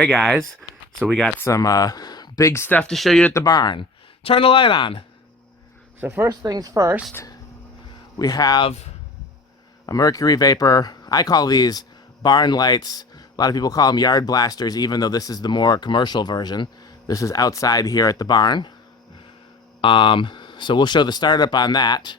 Hey guys, so we got some big stuff to show you at the barn. Turn the light on. So first things first, we have a mercury vapor. I call these barn lights. A lot of people call them yard blasters, even though this is the more commercial version. This is outside here at the barn. So we'll show the startup on that.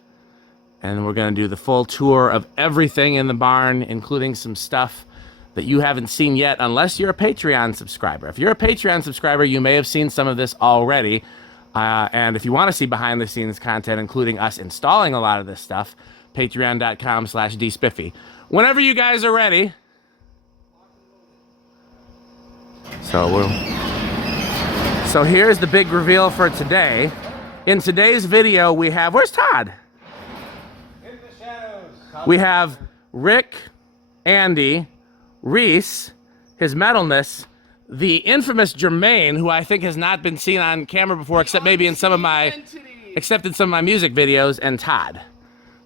And we're gonna do the full tour of everything in the barn, including some stuff that you haven't seen yet, unless you're a Patreon subscriber. If you're a Patreon subscriber, you may have seen some of this already. And if you want to see behind the scenes content, including us installing a lot of this stuff, patreon.com/dspiffy. Whenever you guys are ready. So here's the big reveal for today. In today's video, we have, where's Todd? In the shadows. We have Rick, Andy, Reese, his metalness, the infamous Jermaine, who I think has not been seen on camera before, except maybe in some of my music videos, and Todd.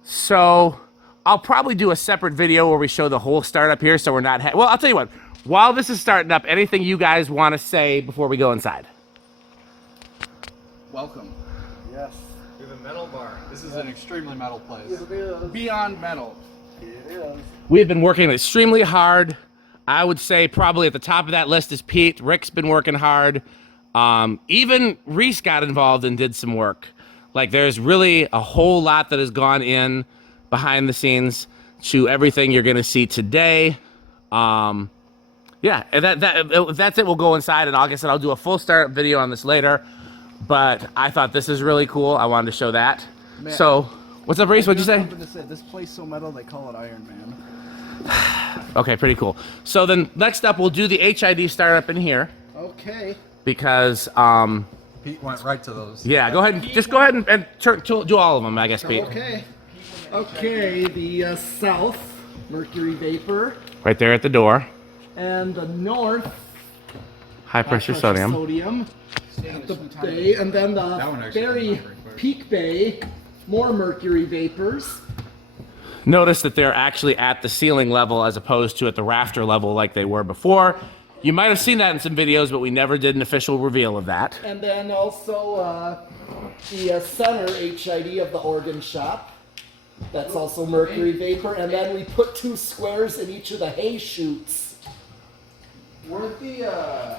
So I'll probably do a separate video where we show the whole startup here, so we're not. Well, I'll tell you what. While this is starting up, anything you guys want to say before we go inside? Welcome. Yes. We have a metal bar. This is an extremely metal place. Yes, it is. Beyond metal. It is. We've been working extremely hard. I would say probably at the top of that list is Pete. Rick's been working hard. Even Reese got involved and did some work. Like, there's really a whole lot that has gone in behind the scenes to everything you're going to see today. Yeah, and that's it. We'll go inside, and like I said, I'll do a full startup video on this later. But I thought this is really cool. I wanted to show that. Man, so, what's up, Reese? What'd you say? This place so metal they call it Iron Man. Okay, pretty cool. So then next up, we'll do the HID startup in here. Okay. Because, Pete went right to those. yeah, go ahead and do all of them, I guess, Pete. Okay. Okay, the south, mercury vapor. Right there at the door. And the north, High pressure sodium. At the bay, and then the very peak bay, more mercury vapors. Notice that they're actually at the ceiling level as opposed to at the rafter level like they were before. You might have seen that in some videos, but we never did an official reveal of that. And then also the center HID of the organ shop. That's also mercury vapor. And then we put 2 squares in each of the hay chutes. Weren't the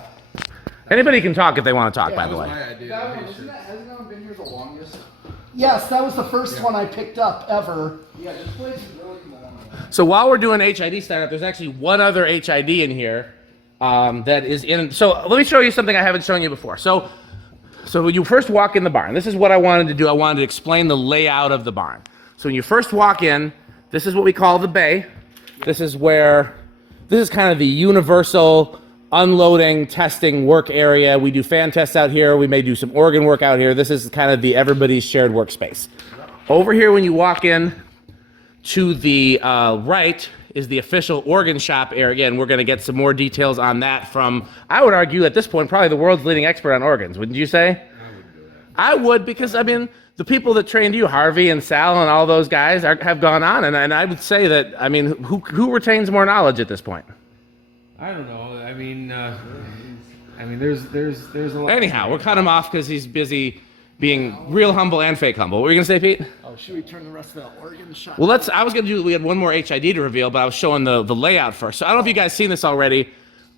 Anybody can talk if they want to talk, by the way. hasn't that one been here the longest? Yes, that was the first one I picked up ever. Yeah, this place is really come along. So while we're doing HID startup, there's actually one other HID in here that is in. So let me show you something I haven't shown you before. So when you first walk in the barn, this is what I wanted to do. I wanted to explain the layout of the barn. So when you first walk in, this is what we call the bay. This is kind of the universal unloading, testing work area. We do fan tests out here. We may do some organ work out here. This is kind of the everybody's shared workspace. Over here, when you walk in to the right is the official organ shop area. Again, we're going to get some more details on that from, I would argue at this point, probably the world's leading expert on organs. Wouldn't you say? I would, because I mean, the people that trained you, Harvey and Sal and all those guys, have gone on, and I would say that, I mean, who retains more knowledge at this point? I don't know. I mean, there's a lot. Anyhow, we'll cut him off because he's busy being real humble and fake humble. What were you gonna say, Pete? Oh, should we turn the rest of the organ shop? Well, we had one more HID to reveal, but I was showing the layout first. So I don't know if you guys seen this already.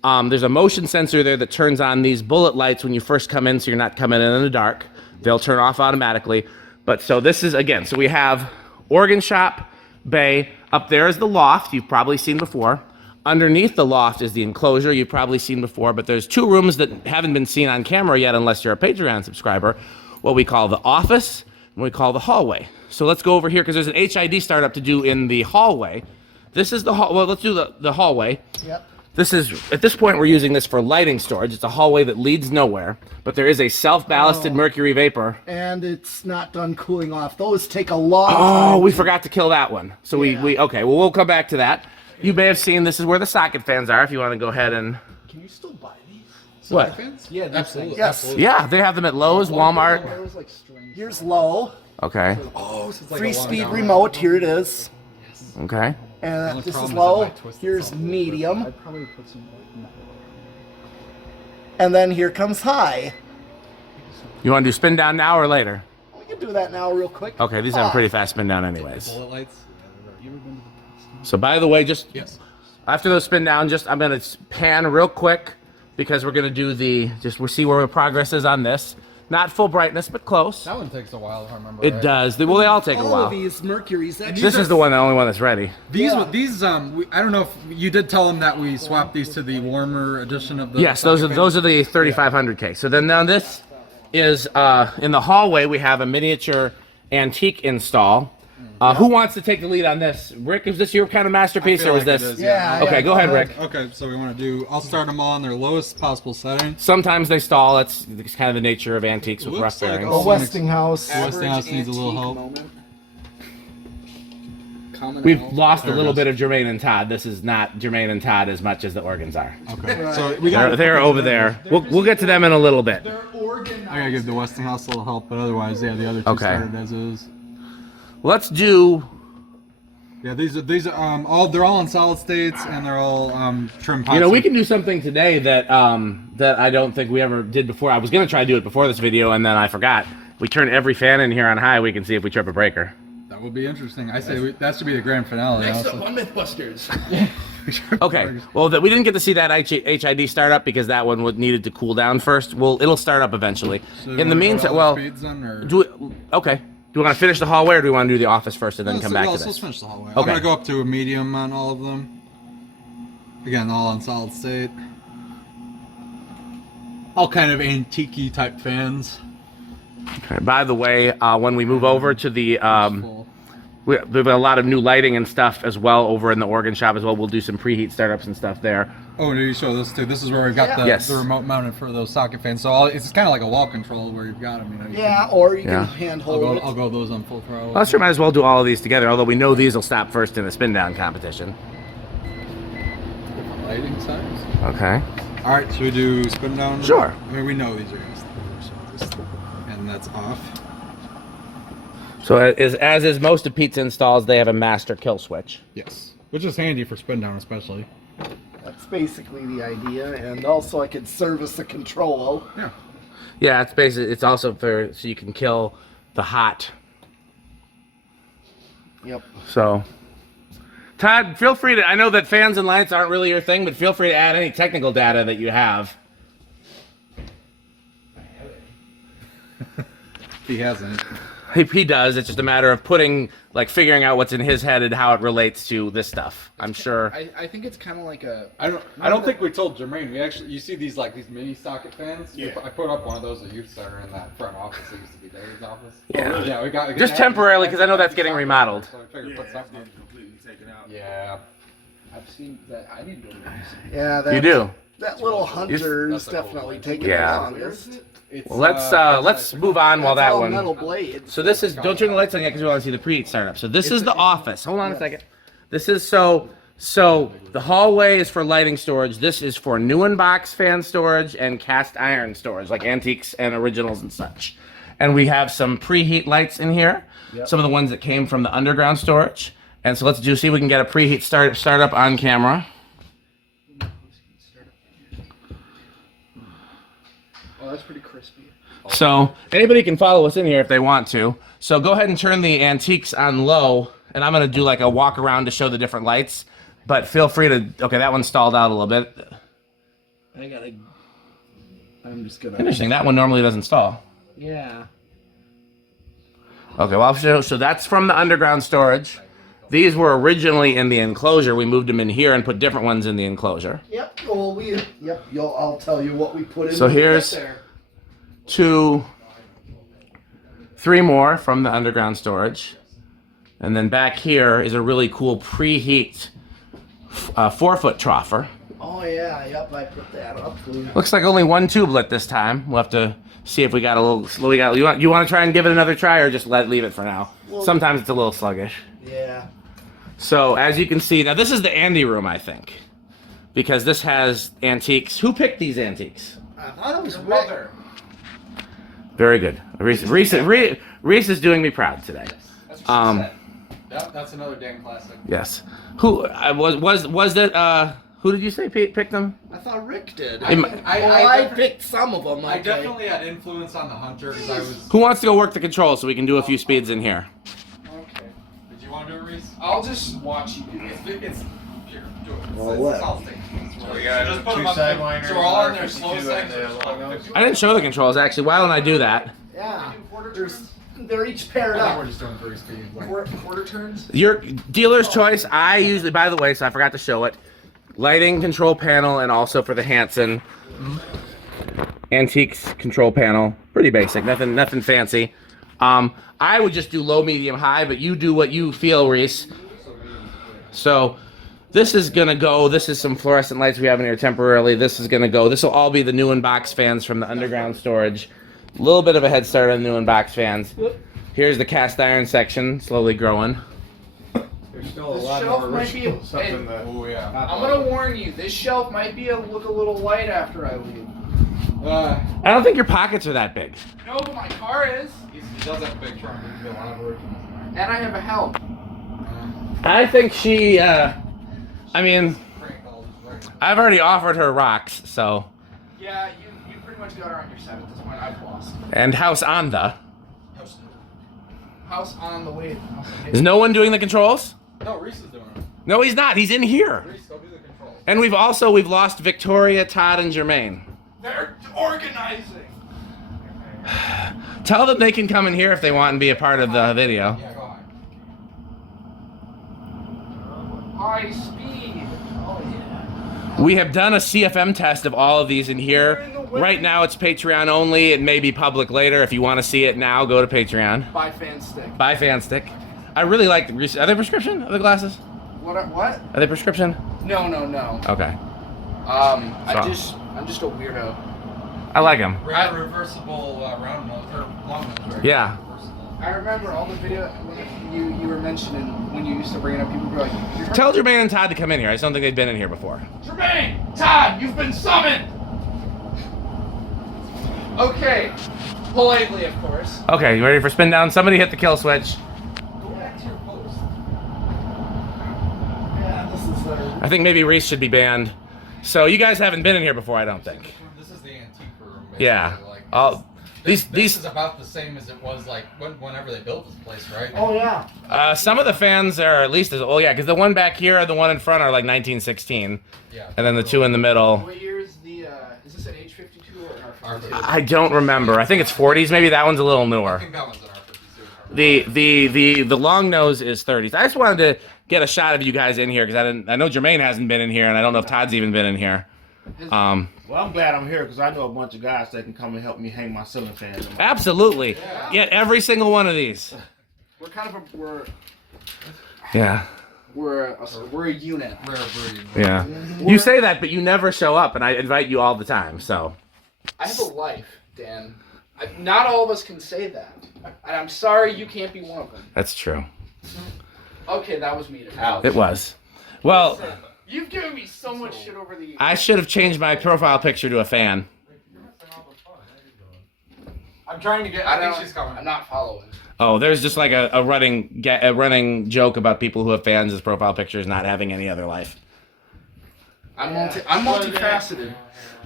There's a motion sensor there that turns on these bullet lights when you first come in, so you're not coming in the dark. They'll turn off automatically. But so this is, again, so we have organ shop, bay. Up there is the loft you've probably seen before. Underneath the loft is the enclosure you've probably seen before, but there's 2 rooms that haven't been seen on camera yet unless you're a Patreon subscriber, what we call the office and what we call the hallway. So let's go over here because there's an HID startup to do in the hallway. This is the hall. Well, let's do the hallway. Yep. This is, at this point, we're using this for lighting storage. It's a hallway that leads nowhere, but there is a self-ballasted mercury vapor. And it's not done cooling off. Those take a long time. Oh, we forgot to kill that one. So okay, well, we'll come back to that. You may have seen this is where the socket fans are if you want to go ahead and... Can you still buy these? What? Fans? Yeah, absolutely. Yes. Absolutely. Yeah, they have them at Lowe's, Walmart. Here's low. Okay. Oh, so it's like Free a long speed down remote. Here it is. Okay. And only this is problem is it low. might twist Here's itself. medium. I'd probably put some like metal. And then here comes high. You want to do spin down now or later? We can do that now real quick. Okay, these have a pretty fast spin down anyways. Bullet lights. So by the way, just Yes. after those spin down, I'm gonna pan real quick because we're gonna do we'll see where progress is on this. Not full brightness, but close. That one takes a while, if I remember. It right. does. Well, they all take a All while. of these Mercuries. Actually, This is the only one that's ready. These, Yeah. I don't know if you did tell them that we swapped these to the warmer edition of the. Yes, those are the 3500K. So then now this is in the hallway. We have a miniature antique install. Who wants to take the lead on this? Rick, is this your kind of masterpiece, or is this? Yeah. Okay, go ahead, Rick. Okay, so we want to do. I'll start them all in their lowest possible setting. Sometimes they stall. It's kind of the nature of antiques with rough Looks like bearings. all- a Westinghouse. Westinghouse needs a little help. We've lost a little bit of Jermaine and Todd. This is not Jermaine and Todd as much as the organs are. Okay, so we got. They're over there. We'll get to them in a little bit. I gotta give the Westinghouse a little help, but otherwise, yeah, the other two Okay. started as is. Let's do. Yeah, these are they're all in solid states and they're all trim pots. You know, we can do something today that that I don't think we ever did before. I was gonna try to do it before this video, and then I forgot. We turn every fan in here on high. We can see if we trip a breaker. That would be interesting. I say that should be the grand finale. also. on Mythbusters. Okay. Well, we didn't get to see that HID start up because that one needed to cool down first. It'll start up eventually. So In the meantime, okay. Do we want to finish the hallway, or do we want to do the office first and then come back to Let's this? finish the hallway. Okay. I'm gonna go up to a medium on all of them. Again, all in solid state. All kind of antique-y type fans. Okay. By the way, when we move over to the Full. we have a lot of new lighting and stuff as well over in the organ shop as well. We'll do some preheat startups and stuff there. Oh, did you show this too? This is where we've got Yes. the remote mounted for those socket fans. So it's kind of like a wall control where you've got them. You know, Yeah, or you Yeah. can hand I'll hold it. go those on full throttle. Well, sure, might as well do all of these together. Although we know these will stop first in the spin down competition. Different lighting settings. Okay. All right, should we do spin down? Sure. I mean, we know these are going to stop. And that's off. So as is most of Pete's installs, they have a master kill switch. Yes. Which is handy for spin down, especially. That's basically the idea, and also I could service the control. Yeah. Yeah, it's also so you can kill the hot. Yep. So, Todd, feel free to. I know that fans and lights aren't really your thing, but feel free to add any technical data that you have. He hasn't. He does. It's just a matter of figuring out what's in his head and how it relates to this stuff. I'm sure. I think it's kind of like a. I don't think we told Jermaine. You see these mini socket fans. Yeah. I put up one of those at Youth Center in that front office. It used to be Dave's office. Yeah. Yeah, we got Just temporarily, because I know that's getting remodeled. So I figured put something up. completely taken out. Yeah. I've seen that. I need to go to the Yeah, that, You do. That little hunter's That's like a definitely whole taking Yeah. the longest. It's, Well, let's move on while That's that all one. metal blades. So this is. Don't turn the lights on yet because we want to see the preheat start up. So this is the office. Hold on a second. This is so the hallway is for lighting storage. This is for new in box fan storage and cast iron storage, like antiques and originals and such. And we have some preheat lights in here. Some of the ones that came from the underground storage. And so let's see if we can get a preheat start up on camera. Oh, that's pretty crispy. So anybody can follow us in here if they want to. So go ahead and turn the antiques on low, and I'm gonna do like a walk around to show the different lights. But feel free to. Okay, that one stalled out a little bit. I'm just gonna. Interesting. That one normally doesn't stall. Yeah. Okay, well, I'll show. So that's from the underground storage. These were originally in the enclosure. We moved them in here and put different ones in the enclosure. Yep. Well, I'll tell you what we put in. So when we get here's there. 2, 3 more from the underground storage. And then back here is a really cool preheat 4-foot troffer. Oh yeah. Yep. I put that up. Looks like only one tubelet this time. We'll have to see if we got a little. You want to try and give it another try, or just leave it for now? Well, Sometimes it's a little sluggish. Yeah. So as you can see, now this is the Andy room, I think, because this has antiques. Who picked these antiques? I thought it was Rick. Very good. Reese is doing me proud today. That's another damn classic. Yes. Who was that? Who did you say picked them? I thought Rick did. I Picked some of them. I definitely had influence on the Hunter because I was. Who wants to go work the controls so we can do a few speeds in here? Okay. Did you want to do it, Reese? I'll just watch you do it. It's here. Do it. Well, It's what? solid state. So we got Just put them two up side there. liners. So we're all in there R52 slow and sections. the logos. I didn't show the controls actually. Why don't I do that? Yeah. They're each paired I think up. we're just doing 3 speeds. Like, Quarter turns? Your dealer's choice. I usually, by the way, so I forgot to show it. Lighting control panel and also for the Hanson Antiques control panel. Pretty basic, nothing fancy. I would just do low, medium, high, but you do what you feel, Reese. So this is gonna go. This is some fluorescent lights we have in here temporarily. This is gonna go. This will all be the new in-box fans from the underground storage. A little bit of a head start on the new in-box fans. Here's the cast iron section, slowly growing. There's still a The lot shelf more might be ritual stuff in the. oh yeah. I'm gonna warn you, this shelf might look a little light after I leave. I don't think your pockets are that big. No, but my car is. He does have a big trunk. He can get a lot of originals in there. And I have a help. I think she, I mean, Crank all these right. I've already offered her rocks, so. Yeah, you pretty much got her on your set at this point. I've lost. And house on the. House on the way. Is no one doing the controls? No, Reese is doing it. No, he's not. He's in here. Reese, go do the controls. And we've lost Victoria, Todd, and Jermaine. They're organizing. Tell them they can come in here if they want and be a part of the video. Yeah, go ahead. High speed. Oh yeah. We have done a CFM test of all of these in here. Right now it's Patreon only. It may be public later. If you want to see it now, go to Patreon. Buy fan stick. Buy fan stick. I really like the. Are they prescription? Are the glasses? What? What? Are they prescription? No. Okay. I'm just a weirdo. I like them. Reversible round nose or long nose, right? Yeah. Reversible. I remember all the video when you were mentioning when you used to bring it up. People were like, Tell Jermaine and Todd to come in here. I just don't think they've been in here before. Jermaine, Todd, you've been summoned. Okay, politely, of course. Okay, you ready for spin down? Somebody hit the kill switch. Go back to your post. Yeah, this is I think maybe Reese should be banned. So you guys haven't been in here before, I don't think. This is the antique room. Basically. Yeah. Like, All this these is about the same as it was like whenever they built this place, right? Oh yeah. some of the fans are at least as yeah, because the one back here and the one in front are like 1916, Yeah. and then the two in the middle. What year is the? Is this an H52 or an R52? I don't remember. I think it's 40s. Maybe that one's a little I newer. think that one's an R52. The long nose is 30s. I just wanted to get a shot of you guys in here because I know Jermaine hasn't been in here, and I don't know if Todd's even been in here. Well, I'm glad I'm here because I know a bunch of guys that can come and help me hang my ceiling fans. Absolutely. Yeah, every single one of these. We're kind of Yeah. we're a unit. Rare breed. Yeah. You say that, but you never show up, and I invite you all the time. So. I have a life, Dan. Not all of us can say that. And I'm sorry you can't be one of them. That's true. Okay, that was me. It was. Well, You've given me so much shit over the years. I should have changed my profile picture to a fan. I'm trying to get. I think she's coming. I'm not following. Oh, there's just like a running joke about people who have fans as profile pictures not having any other life. I'm multifaceted.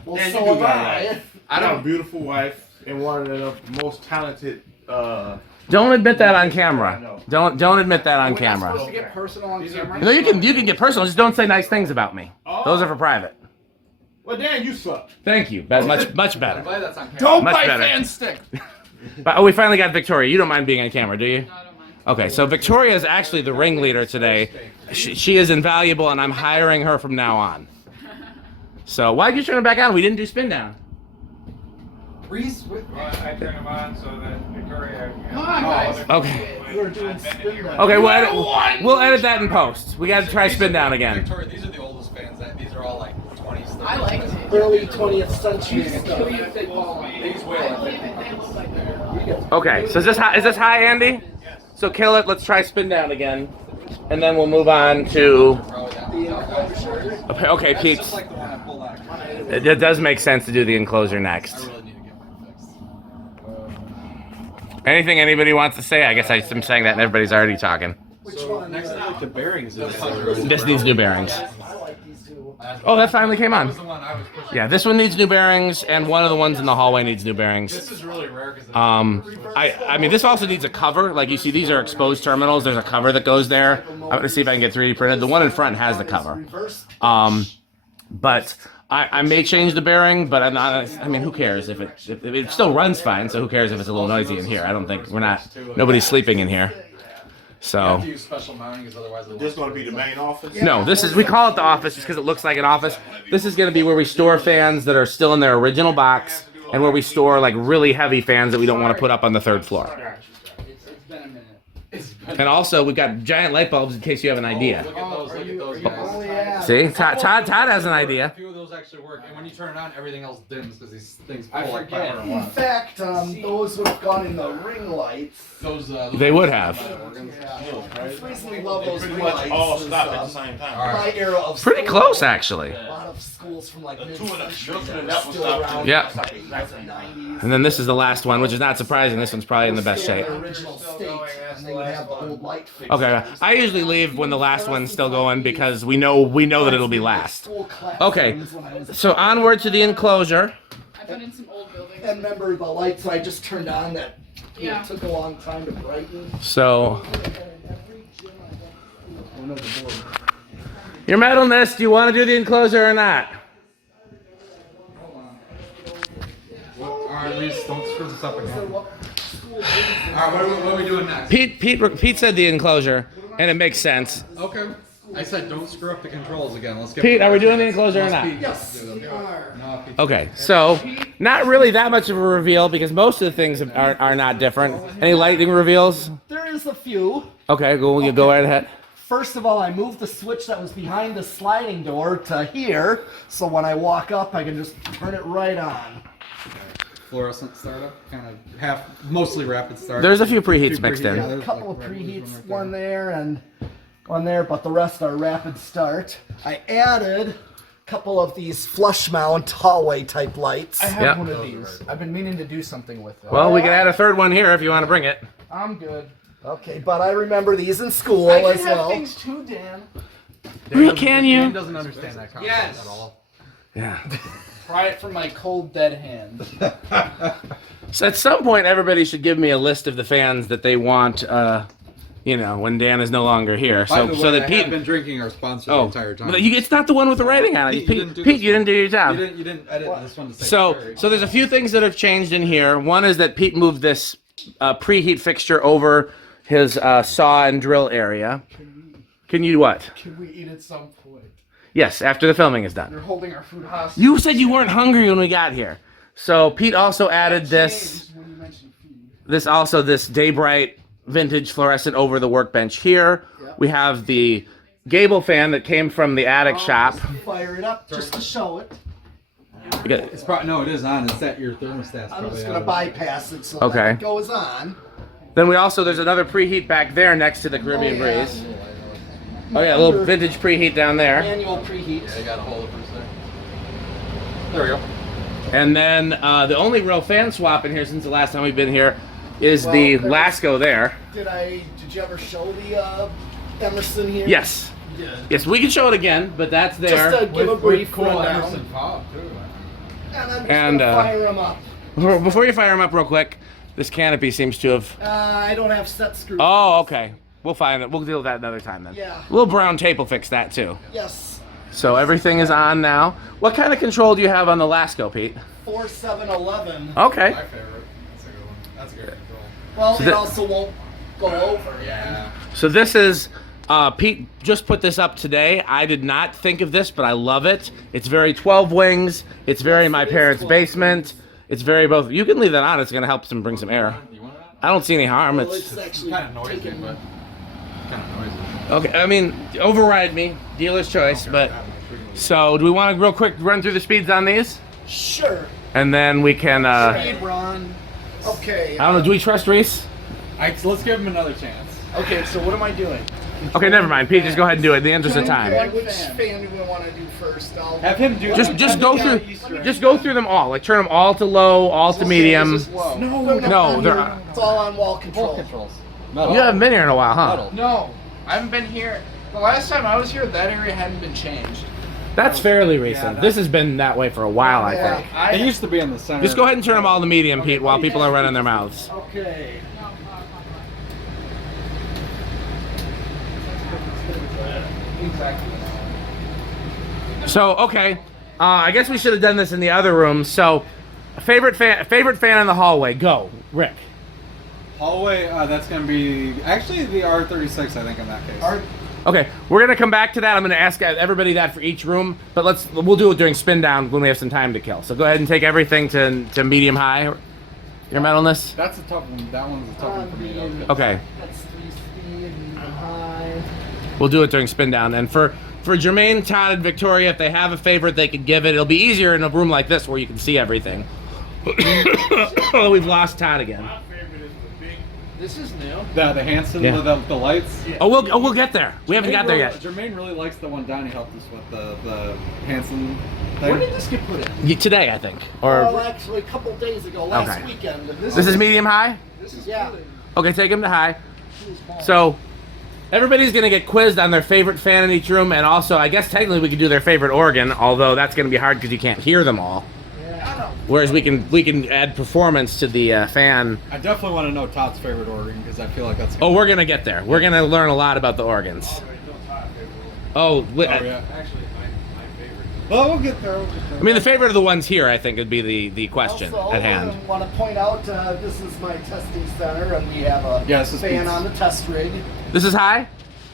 Well, And so you do am got I. that. I got a beautiful wife and one of the most talented. Don't admit that on camera. Don't admit that on We're not supposed camera. to get personal on camera. No, you can get personal. Just don't say nice things about me. Those are for private. Well, Dan, you suck. Thank you. Much I'm better. glad that's on camera. Don't Much buy better. fan stick. But, we finally got Victoria. You don't mind being on camera, do you? Okay, so Victoria is actually the ringleader today. She is invaluable, and I'm hiring her from now on. So why'd you turn it back on? We didn't do spin down. Reese, Well, I turn them on so that Victoria. Come on, guys. Okay. We're doing spin down. Okay, we'll edit that in post. We got to try spin down again. Victoria, these are the oldest fans. These are all like 20s. 30s. I like it. Early 20th century stuff. These will. Okay, so is this high, Andy? Yes. So kill it. Let's try spin down again, and then we'll move on to. The enclosure. Okay, That's peeps. just like the one I pulled out of camera. It does make sense to do the enclosure I next. really need to get mine fixed. Anything anybody wants to say? I guess I'm saying that, and everybody's already talking. Which one? Next I like the bearings. The Hunter. This needs new bearings. I like these two. Oh, that finally came That on. was the one I was pushing. Yeah, this one needs new bearings, and one of the ones in the hallway needs new This bearings. is really rare because I mean, this also needs a cover. Like you see, these are exposed terminals. There's a cover that goes there. I'm gonna see if I can get 3D printed. The one in front has the cover. But I may change the bearing, but I'm not. I mean, who cares if it still runs fine? So who cares if it's a little noisy in here? I don't think nobody's sleeping in here. you So have to use special mounting because otherwise This is gonna be the main office. no, we call it the office just because it looks like an office. This is gonna be where we store fans that are still in their original box, and where we store like really heavy fans that we don't want to put up on the third floor. It's been a minute. And also, we've got giant light bulbs in case you have an idea. Look at those guys. Oh yeah. See, Todd has an A idea. few of those actually work, and when you turn it on, everything else dims because these things I pull like forget. power. In fact, those would have gone in the ring lights. Those They would have. I recently love those Pretty ring much lights. all is, stop at the same time. My era of Pretty school. close, actually. A lot of schools from like Two of them, mid-century yours and that are that one still stopped. around. Yeah. Stop exactly. 90s. And then this is the last one, which is not surprising. This one's probably in the best shape. Their original state, and they would have the old light fixture. Okay, I usually leave when the last one's still going because we know that it'll be last. School classrooms Okay, when I was- so onward to the enclosure. I've been in some old buildings. And remember the lights I just turned on that Yeah. took a long time to brighten. So, your metalness, do you want to do the enclosure or not? Alright, Reese, don't screw this up again. Alright, what are we doing next? Pete said the enclosure, and it makes sense. Okay. I said don't screw up the controls again. Let's get Pete, are we doing the enclosure or not? Yes, we are. No, Pete. Okay, so not really that much of a reveal because most of the things are not different. Any lightning reveals? There is a few. Okay, you go right ahead. First of all, I moved the switch that was behind the sliding door to here, so when I walk up, I can just turn it right on. Fluorescent startup, kind of mostly rapid start. There's a few preheats mixed in. Yeah, a couple of preheats, one there and one there, but the rest are rapid start. I added a couple of these flush mount hallway type lights. I have Yep. one of these. I've been meaning to do something with them. Well, we can add a third one here if you want to bring it. I'm good. Okay, but I remember these in school I can as have well. things too, Dan. Can Dan you? doesn't understand that concept Yes. at all. Yeah. Pry it from my cold, dead hands. So at some point, everybody should give me a list of the fans that they want. When Dan is no longer here. By the way, So that I Pete. have been drinking our sponsor the Oh, entire time. but it's not the one with the writing on it. Pete, Pete, you didn't do Pete, this you didn't do your job. You didn't edit this one to say So cherry. there's a few things that have changed in here. One is that Pete moved this preheat fixture over his saw and drill area. Can you what? Can we eat at some point? Yes, after the filming is done. You're holding our food hostage. You said you weren't hungry when we got here. So Pete also added this. When you mentioned food. This Daybright vintage fluorescent over the workbench here. We have the gable fan that came from the attic shop. Fire it up just to show it. We got- It's probably no, it is on. It's set your thermostat's I'm probably just out gonna of- bypass it so Okay. that it goes on. Then there's another preheat back there next to the Caribbean Breeze. Oh yeah, a little vintage preheat down there. Manual preheat. I got a hole of this there. There we go. And then the only real fan swap in here since the last time we've been here is the Well, Lasco there. Did you ever show the Emerson here? Yes. Yeah. Yes, we can show it again, but that's there. Just to give a brief cool rundown. Emerson fob too. And I'm just And, gonna fire them up. Before you fire them up real quick, this canopy seems to have... I don't have set screws. Oh, okay. We'll find it. We'll deal with that another time then. Yeah. A little brown tape will fix that too. Yes. So everything is on now. What kind of control do you have on the Lasco, Pete? 4711. Okay. My favorite. That's a good one. That's a good control. Well, So it that- also won't go over. Yeah. So this is, Pete just put this up today. I did not think of this, but I love it. It's very 12 wings. It's very my it is parents' 12 basement. It's very both. You can leave that on. It's going to help them bring some air. You want that? I don't see any harm. Well, It's it's actually Kind of noisy, taken- but kind of noisy. okay. I mean, override me. Dealer's choice. But so, do we want to real quick run through the speeds on these, Sure. and then we can? Speed run. Okay. I don't know. Do we trust Reese? Let's give him another chance. Okay, so what am I doing? Okay, never mind. Pete, just go ahead and do it. In the interest of time. Which fan do we want to do first? Have him do Just go through. Just go through them all. Like turn them all to low, all to medium. No, they're. It's all on wall control. controls. You haven't been here in a while, huh? Metal. No, I haven't been here. The last time I was here, that area hadn't been changed. That's fairly recent. This has been that way for a while, I think. They used to be in the center. Just go ahead and turn them all to medium, Pete, while people are running their mouths. Okay. So, okay. I guess we should have done this in the other room. So, favorite fan in the hallway. Go, Rick. Hallway, that's going to be actually the R36, I think, in that case. Okay, we're gonna come back to that. I'm gonna ask everybody that for each room, but we'll do it during spin down when we have some time to kill. So go ahead and take everything to medium high. Your metalness. That's a tough one. That one's a tough one for me. Though. Okay. That's 3 speed and high. We'll do it during spin down. And for Jermaine, Todd, and Victoria, if they have a favorite, they could give it. It'll be easier in a room like this where you can see everything. Oh, we've lost Todd again. This is new. The Hanson, Yeah. the lights. Oh, we'll get there. We haven't got there yet. Jermaine really likes the one Donnie helped us with, the Hanson thing. When did this get put in? Today, I think. Well, Or actually, a couple days ago, last Okay. weekend. this is medium high. This is Yeah. Okay, take him to high. So, everybody's gonna get quizzed on their favorite fan in each room, and also, I guess technically we could do their favorite organ, although that's gonna be hard because you can't hear them all. Whereas we can add performance to the fan. I definitely want to know Todd's favorite organ because I feel like that's. Oh, we're gonna get there. We're gonna learn a lot about the organs. Oh, yeah. Actually, my favorite. Well, we'll get there. I mean, the favorite of the ones here, I think, would be the question Also, at hand. I want to point out this is my testing center, and we have a Yeah, this is fan Pete's. on the test rig. This is high.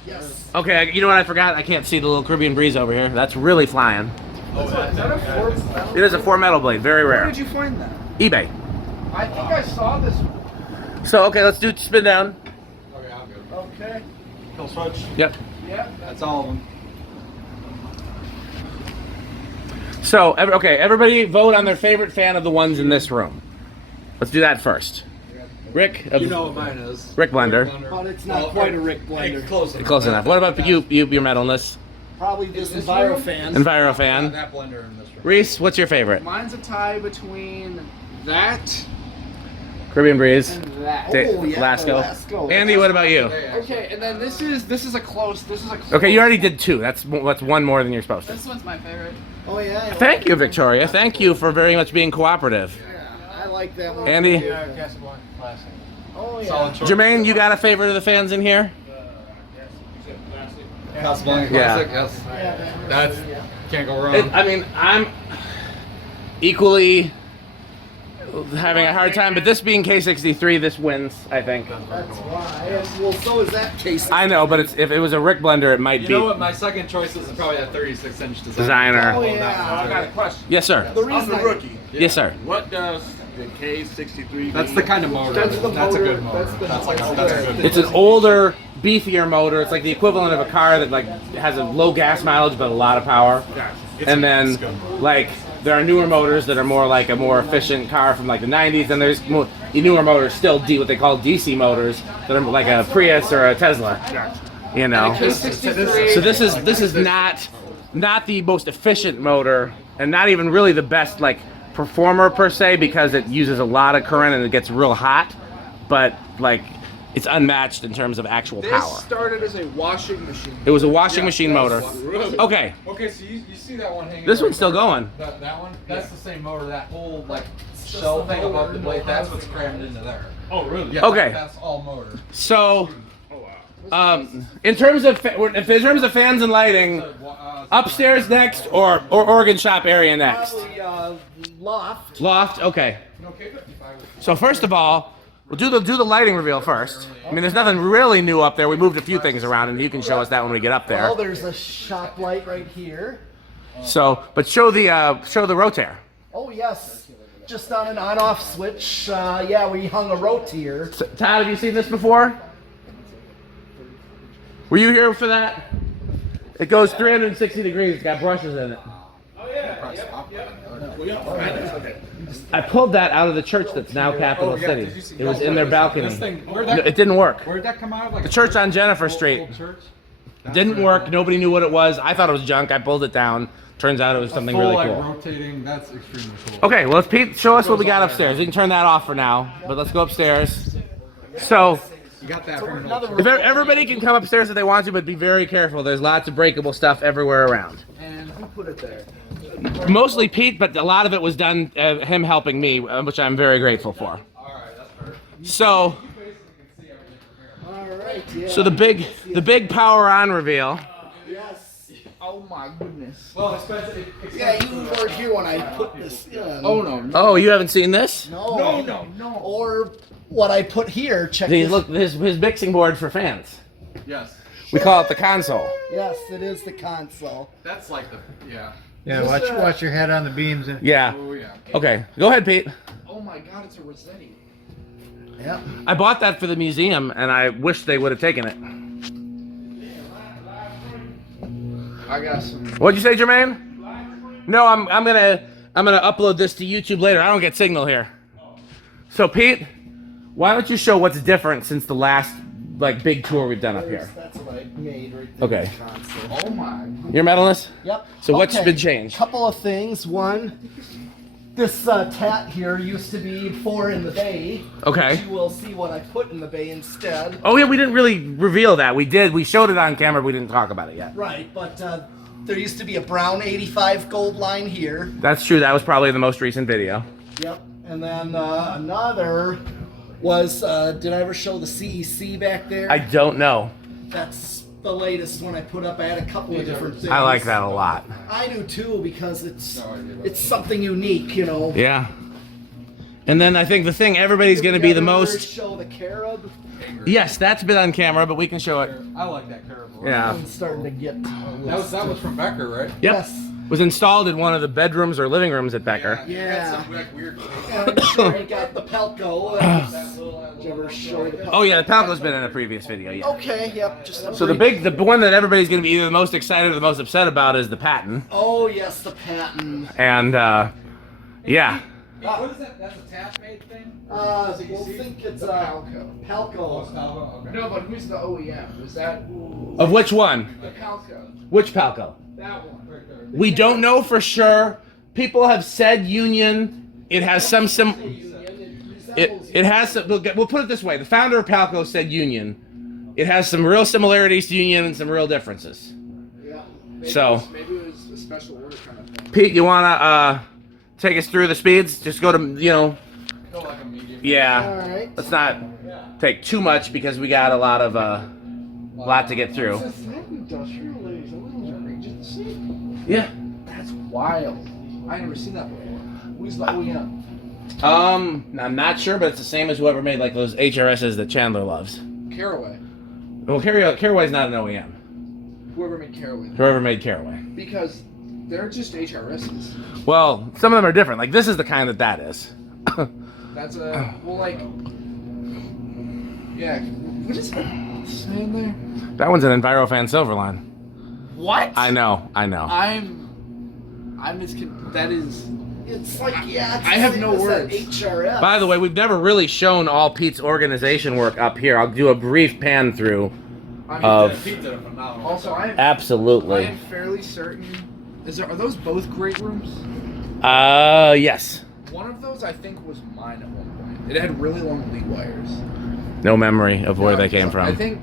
Yes. Okay, you know what I forgot? I can't see the little Caribbean breeze over here. That's really flying. Is that a four metal? It is a 4 metal blade, very Where rare. did you find that? eBay. I think I saw this. So okay, let's do spin down. Okay, I'm good. Okay. Kill switch. Yep. Yeah. That's all of them. So everybody vote on their favorite fan of the ones in this room. Let's do that first. Rick. You know what mine is. Rick Blender. But it's not quite a Rick blender. Close enough. What about you? Your metalness. Probably this Envirofan. Envirofan. That blender in this room. Reese, what's your favorite? Mine's a tie between that Caribbean Breeze. and that. Oh, yeah, Lasco. Lasco. Andy, what about you? Okay, and then this is a close. Okay, you already did 2. That's one more than you're supposed to. This one's my favorite. Oh, yeah. I Thank like you, that. Victoria. Thank you for very much being cooperative. Yeah, I like that one. Andy, Casablanca classic. Oh, yeah. Solid choice. Jermaine, you got a favorite of the fans in here? Casablanca Yeah. classic. Yes. Yeah, That's can't go wrong. I mean, I'm equally having a hard time, but this being K63, this wins, I think. That's why. And, well, so is that case. I know, but if it was a Rick Blender, it might You be know what? My second choice is probably a 36-inch designer. Oh, yeah. I got a question. Yes, sir. The I'm reason the I- rookie. Yes, sir. What does the K63 That's do? the kind of motor. That's the a motor, good motor. that's the That's like motor. that's a good. It's an older, beefier motor. It's like the equivalent of a car that like has a low gas mileage but a lot of power. And then like there are newer motors that are more like a more efficient car from like the 90s, and there's newer motors still what they call DC motors that are like a Prius or a Tesla. You know. K63. So this is not the most efficient motor, and not even really the best like performer per se, because it uses a lot of current and it gets real hot. But like it's unmatched in terms of actual This power. started as a washing machine. It was a washing machine motor. Okay, Okay, so you see that one hanging. this right one's still there? going. That one? That's the same motor. That whole like shell thing above the blade. That's what's crammed into there. Oh, really? Yeah. Okay. That's all motor. So, in terms of fans and lighting, upstairs next or organ shop area next. Probably loft. Loft. Okay. So first of all, we'll do the lighting reveal first. I mean, there's nothing really new up there. We moved a few things around, and you can show us that when we get up there. Well, there's a shop light right here. So, but show the rotator. Oh, yes. Just on an on-off switch. Yeah, we hung a rotier. So, Todd, have you seen this before? Were you here for that? It goes 360 degrees. It's got brushes in it. I pulled that out of the church that's now Capital City. It was in their balcony. This thing, where'd No, that, it didn't work. where'd that come out of? Like The church on Jennifer Street old church? didn't work. Nobody knew what it was. I thought it was junk. I pulled it down. Turns out it was something Full, really like, cool. rotating. That's extremely cool. Okay, well, Pete, show us what we got upstairs. We can turn that off for now, but let's go upstairs. So, You got that from an another old If everybody can come upstairs if they want to, but be very careful. There's lots of breakable stuff everywhere around. And who put it there? Mostly Pete, but a lot of it was done him helping me, which I'm very grateful for. So, Alright, yeah. so the big power on reveal. Yes. Oh my goodness. Well, especially. Yeah, you weren't here when I put this in. Oh no. Oh, you haven't seen this? No. Or what I put here, check See, this. look, his mixing board for fans. Yes. We call it the console. Yes, it is the console. That's like the yeah. Yeah, watch your head on the beams. Yeah. Oh yeah. Okay, go ahead, Pete. Oh my god, it's a Rossetti. Yep. I bought that for the museum, and I wish they would have taken it. I got some. What'd you say, Jermaine? No, I'm gonna upload this to YouTube later. I don't get signal here. So Pete, why don't you show what's different since the last like big tour we've done up here? That's what I made right there. Okay. the console. Oh my. You're metalist? Yep. So what's Okay. been changed? Couple of things. One, this tat here used to be 4 in the bay. Okay. You will see what I put in the bay instead. Oh yeah, we didn't really reveal that. We did. We showed it on camera, but we didn't talk about it yet. Right, but there used to be a brown 85 gold line here. That's true. That was probably the most recent video. Yep. And then another was, did I ever show the CEC back there? I don't know. That's the latest one I put up. I had a couple of different things. I like that a lot. I do too because it's something unique, you know. Yeah. And then I think the thing everybody's going to be the most. Show the carob. Yes, that's been on camera, but we can show it. I like that curve. Yeah. I'm starting to get. That was from Becker, right? Yep. Yes. Was installed in one of the bedrooms or living rooms at Becker. Yeah. Weird. And I'm sure you got the Pelco. Did you ever show the Pelco? Oh yeah, the Palco's been in a previous video. Yeah. Okay. Yep. Just a So the one that everybody's going to be either the most excited or the most upset about is the Patton. Oh yes, the patent. And yeah. What is that? That's a tap made thing? We'll think it's Palco. Pelco. Okay. No, but who's the OEM? Was that Of which one? the Palco? Which Palco? That one. Right there. We don't know for sure. People have said Union. It has some It has some. We'll put it this way: the founder of Palco said Union. It has some real similarities to Union and some real differences. Yeah. So- maybe it was a special order kind of thing. Pete, you wanna take us through the speeds? Just go to Go like a medium. yeah. All right. Let's not take too much because we got a lot of lot to get through. It's not industrial, ladies and gentlemen. Regency. Yeah. That's wild. I never seen that before. Who's the OEM? I'm not sure, but it's the same as whoever made like those HRSs that Chandler loves. Caraway. Well, Caraway's not an OEM. Whoever made Caraway. Whoever made Caraway. Because they're just HRSs. Well, some of them are different. Like this is the kind that is. That's a well, like, yeah. What is that saying there? That one's an Envirofan Silverline. What? I know. I'm that is. It's like yeah. It's I have the no same as that words. HRS. By the way, we've never really shown all Pete's organization work up here. I'll do a brief pan through of Pete did a phenomenal. Also, I am absolutely. fairly certain. Are those both great rooms? Yes. One of those I think was mine at one point. It had really long lead wires. No memory of where they came I from. think.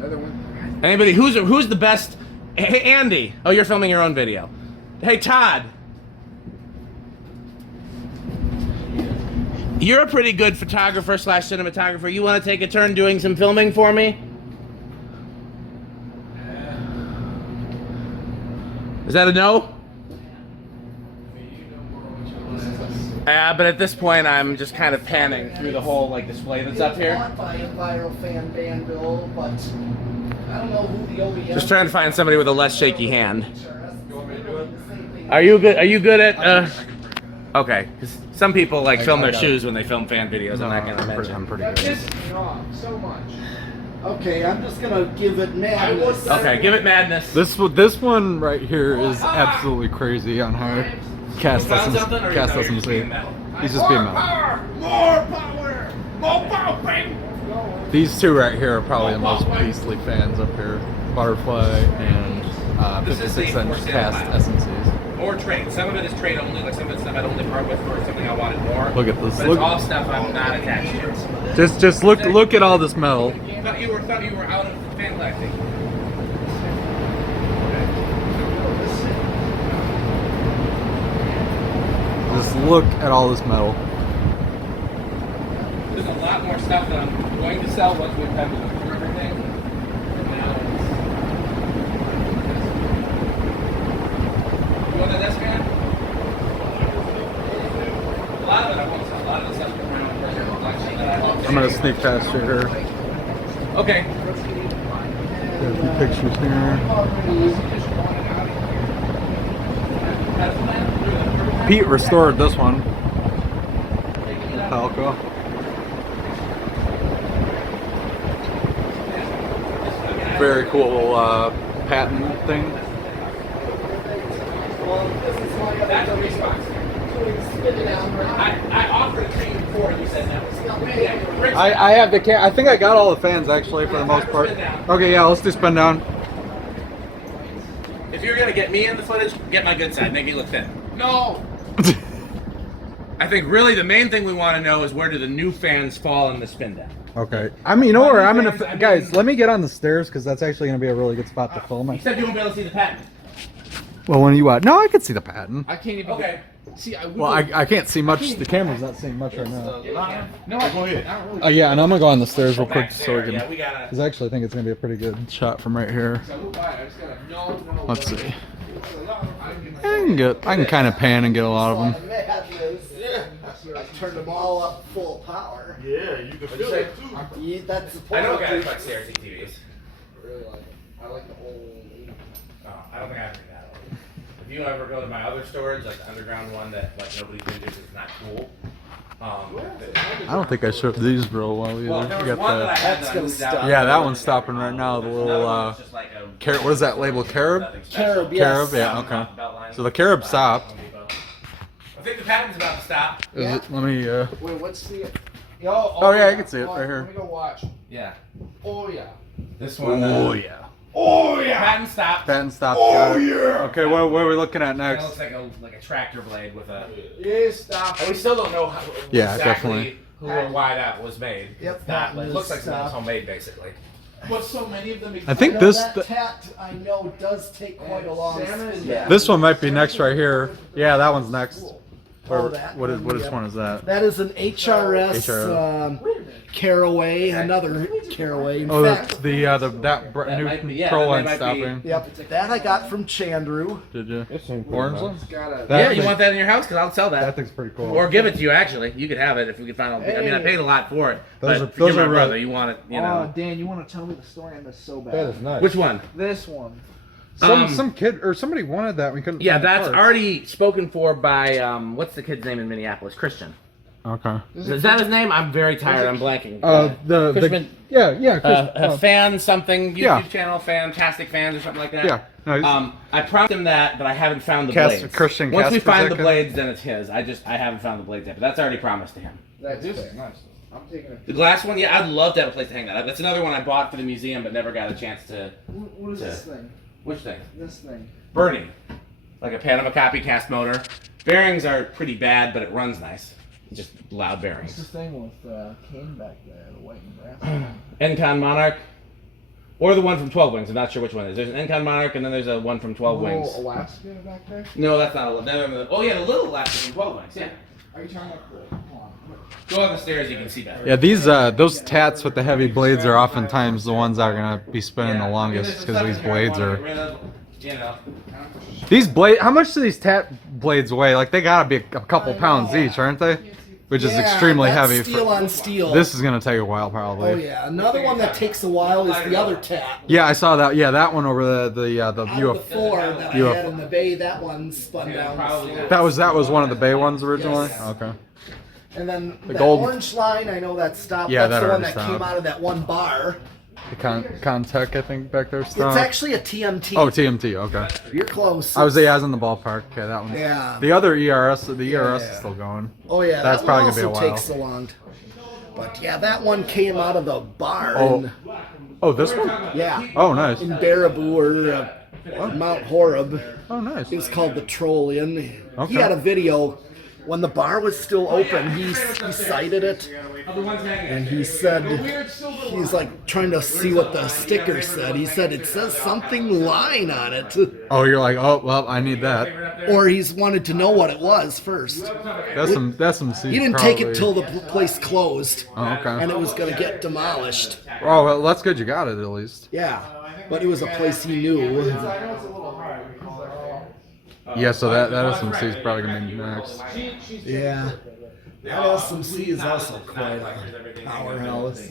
The other one. Anybody who's the best? Hey, Andy. Oh, you're filming your own video. Hey, Todd. You're a pretty good photographer / cinematographer. You want to take a turn doing some filming for me? Is that a no? But at this point, I'm just kind of panning through the whole like display that's up here. Bought by Envirofan Danville, but I don't know who the OEM. Just trying to find somebody with a less shaky hand. You want me to do it? Are you good? Are you good at? Okay, 'cause some people like film their shoes when they film fan videos. I'm not gonna mention. I'm pretty That good. pissed me off so much. Okay, I'm just gonna give it madness. Okay, give it madness. This one right here is absolutely crazy on how Cass doesn't see. He's just being metal. More power! More power, baby! These two right here are probably the most beastly fans up here. Butterfly and 56-inch cast SNCs. Or trade. Some of it is trade only, like some of it's stuff I'd only part with for something I wanted more. Look at this. But Look. it's all stuff I'm not attached to. Just look at all this metal. Thought you were out of fan collecting. Just look at all this metal. There's a lot more stuff that I'm going to sell once we've done with everything. Now you want that desk fan? A lot of it I won't sell. A lot of the stuff I'm gonna sneak past you here. Okay. There's some pictures here. Pete restored this one. Falco. Very cool patent thing. That's a response. I offered it to you before and you said no. I have the I think I got all the fans actually for the most part. Okay, yeah, let's do spin down. If you're gonna get me in the footage, get my good side, make me look thin. No. I think really the main thing we want to know is where do the new fans fall in the spin down. Okay. I mean, you know where I'm gonna guys. Let me get on the stairs because that's actually gonna be a really good spot to film You it. said you won't be able to see the patent. Well, when you no, I could see the patent. I can't even. Okay. See, Well, I can't see much. The camera's not seeing much right now. No, go ahead. Not really. Oh yeah, and I'm gonna go on the stairs real quick Back so we there, can. yeah, we gotta. Because I actually think it's gonna be a pretty good shot from right here. So who buy it? I just gotta. No. Let's see. I can kind of pan and get a lot of them. I turned them all up full power. Yeah, you can feel it too. Yeah, that's the I point. know guys like CRT TVs. Really like it. I like the old. Oh, I don't think I have to do that old. If you ever go to my other storage, like the underground one that like nobody's been to because it's not cool. I don't think I showed these real well either. Well, You there was got one that I the had That's that I gonna moved out. stop. yeah, that one's stopping right now. The There's little another one that's just like a carrot. What is that label? Carob? nothing special. Carob, yes. Carob. Yeah. Okay. So the carob stopped. I think the patent's about to stop. Is it? Let me. Wait, what's the? Oh, yeah, I can see it right here. Let me go watch. Yeah. Oh yeah. This one. yeah. Oh yeah. Patent stopped. Patent stopped. Oh yeah. Okay, what are we looking at It next? looks like a tractor blade with a. Yeah, stop. And we still don't know how, Yeah, exactly definitely. who or why that was made. Yep, It's not, that it looks like was, something that's homemade, basically. But so many of them. I think know this that tat I know does take quite a long Salmon, spin. yeah. this one might be next right here. Yeah, that one's next. Oh, Or that what is one, which yep. one is that? That is an HRS HRS. Caraway, another Caraway. In Oh, fact, that's the new might be- yeah, control that line might be- stopping. yep, that I got from Chandru. Did you? Orange one? Gotta. That Yeah, you thing- want that in your house? Because I'll sell That that. thing's pretty cool. Or give it to you, actually. You could have it if we could find out. I mean, I paid a lot for it. Those but are- if you those give are my real- brother, you want it, you know. Oh, Dan, you want to tell me the story on this so bad? That is nice. Which one? This one. Some kid or somebody wanted that. We couldn't. Yeah, find the that's parts. already spoken for by, what's the kid's name in Minneapolis? Christian. Okay. Is that his name? I'm very tired. I'm blanking. The Cushman- yeah Chris, a fan something YouTube Yeah. channel, Fantastic Fans or something like that. Yeah. No, he's- I promised him that, but I haven't found the Cast- blades. Christian Once we Casper find the Zecca? blades, then it's his. I haven't found the blades yet, but that's already promised to him. That's fair. Nice. I'm taking The glass one, yeah, I'd love to have a place to hang that up. That's another one I bought for the museum, but never got a chance to. What is this thing? Which thing? This thing. Burning, like a Panama copy cast motor. Bearings are pretty bad, but it runs nice. Just loud What's bearings. this thing with Kane back there, the white and brass? Encon Monarch, or the one from 12 Wings. I'm not sure which one it is. There's an Encon Monarch, and then there's a one from 12 Wings. Little Alaska back there? No, that's not a. Oh yeah, the little Alaska from 12 Wings. Yeah. Are you talking about the? Hold on. Go up the stairs, you can see better. Yeah, these those tats with the heavy blades are oftentimes the ones that are gonna be spinning the longest because these blades are. You know. These blade. How much do these tat blades weigh? Like they gotta be a couple pounds each, aren't they? Which is Yeah, extremely that's heavy. Steel on steel. This is gonna take a while probably. Oh yeah, another one that takes a while is the other tat. Yeah, I saw that. Yeah, that one over the Out of the UFO. four that I UFO. had in the bay, that one spun Yeah, down. probably. slow. That was one of the Bay ones originally. Yes. Okay. And then the gold- orange line, I know that stopped. Yeah, That's that the one already that came stopped. out of that one bar. The Contech, I think, back there. It's Still. actually a TMT. Oh, TMT. Okay. You're close. I was in the ballpark. Okay, that one. Yeah. The other ERS, the ERS is Yeah. still going. Oh yeah, That's that probably one gonna be a also while. takes a long. But yeah, that one came out of the bar Oh, oh, this one. yeah, Oh, nice. in Baraboo or Mount Horeb. Oh, nice. It was called the Trollian. Okay. He had a video when the bar was still open. He cited it, and he said he's like trying to see what the sticker said. He said it says something line on it, Oh, you're like, oh well, I need that. or he's wanted to know what it was first. That's some seeds. He didn't take it till the place closed, Oh, okay. and it was gonna get demolished. Oh, well, that's good. You got it at least. Yeah, but it was a place he knew. Yeah, so that SMC is probably gonna be next. Yeah. That SMC is also quite a powerhouse.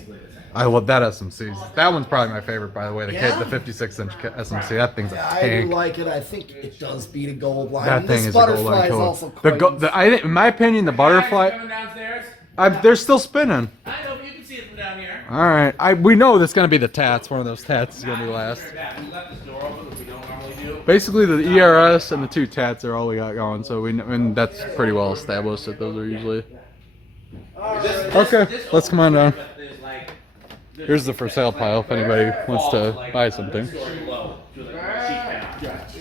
I love that SMC. That one's probably my favorite, by the way. The Yeah? the 56-inch SMC. That thing's a Yeah, I do tank. like it. I think it does beat a gold line. That thing This is a gold butterfly line is killer. also quite I think, in my opinion, the butterfly. Coming downstairs. They're still spinning. I know, but you can see it from down here. All right. We know that's gonna be the tats. One of those tats is gonna be last. We left this door open, which we don't normally do. Basically, the ERS and the 2 tats are all we got going. So and that's pretty well established that those are usually. Okay, let's come on down. Here's the for sale pile if anybody wants to buy something. So